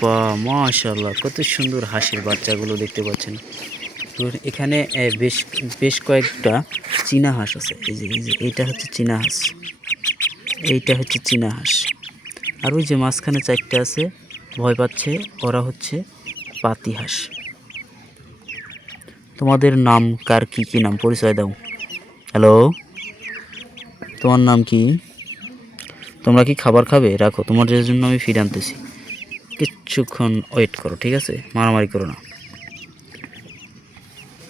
বাবা মাশাআল্লাহ, কত সুন্দর হাঁসের বাচ্চাগুলো দেখতে পাচ্ছেন। তো এখানে বেশ বেশ কয়েকটা চীনা হাঁস আছে। এই যে এইটা হচ্ছে চীনা হাঁস, এইটা হচ্ছে চীনা হাঁস। আর ওই যে মাঝখানে চারটা আছে, ভয় পাচ্ছে, ওরা হচ্ছে পাতি হাঁস। তোমাদের নাম কার কি কি নাম, পরিচয় দাও। হ্যালো, তোমার নাম কি? তোমরা কি খাবার খাবে? রাখো, তোমাদের জন্য আমি ফিরে আনতেছি। কিছুক্ষণ ওয়েট করো, ঠিক আছে? মারামারি করো না।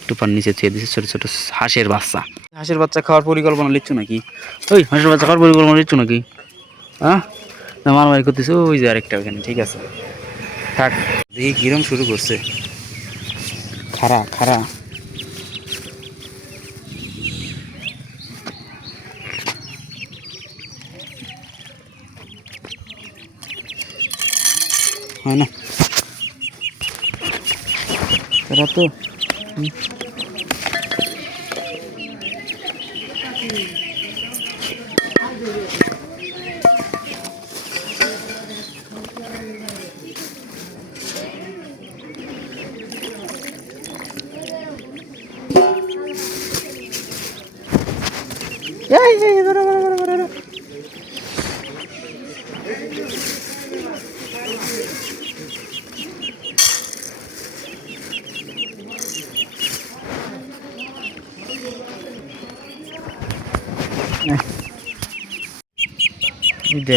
টুপার নিচে ছুঁয়ে দিচ্ছে ছোটো ছোটো হাঁসের বাচ্চা। হাঁসের বাচ্চা খাওয়ার পরিকল্পনা নিচ্ছ নাকি? ওই হাঁসের বাচ্চা খাওয়ার পরিকল্পনা নিচ্ছ নাকি? হ্যাঁ, না মারামারি করতেছে। ওই যে আরেকটা ওখানে, ঠিক আছে থাক। দেখি কিরম শুরু করছে। খাড়া খাড়া হয় না তারা তো।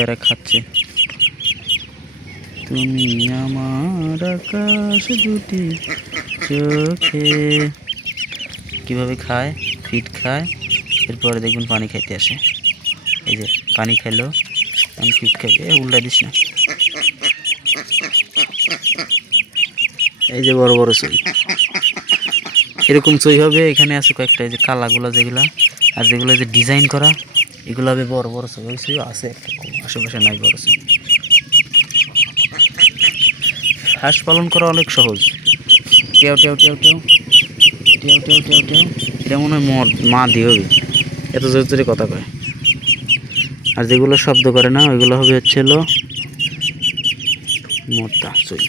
এরা খাচ্ছে। তুমি আমার আকাশ দুটি চোখে, কিভাবে খায়, ফিট খায়, এরপরে দেখবেন পানি খাইতে আসে। এই যে পানি খাইলো, আমি ফিট খাইবে, উল্টা দিস না। এই যে বড় বড় চই, এরকম চই হবে। এখানে আছে কয়েকটা, এই যে কালাগুলা যেগুলা, আর যেগুলো যে ডিজাইন করা, এগুলো হবে বড় বড় চই। ওই চই আছে একটা, আশেপাশে নাই বড় চই। হাঁস পালন করা অনেক সহজ। টেও টেও টেও টেও টেও টেও টেও টেও, এটা মনে হয় মা দিয়ে হবে, এত জোরে জোরে কথা কয়। আর যেগুলো শব্দ করে না, ওইগুলো হবে হচ্ছে মদ্দা চই।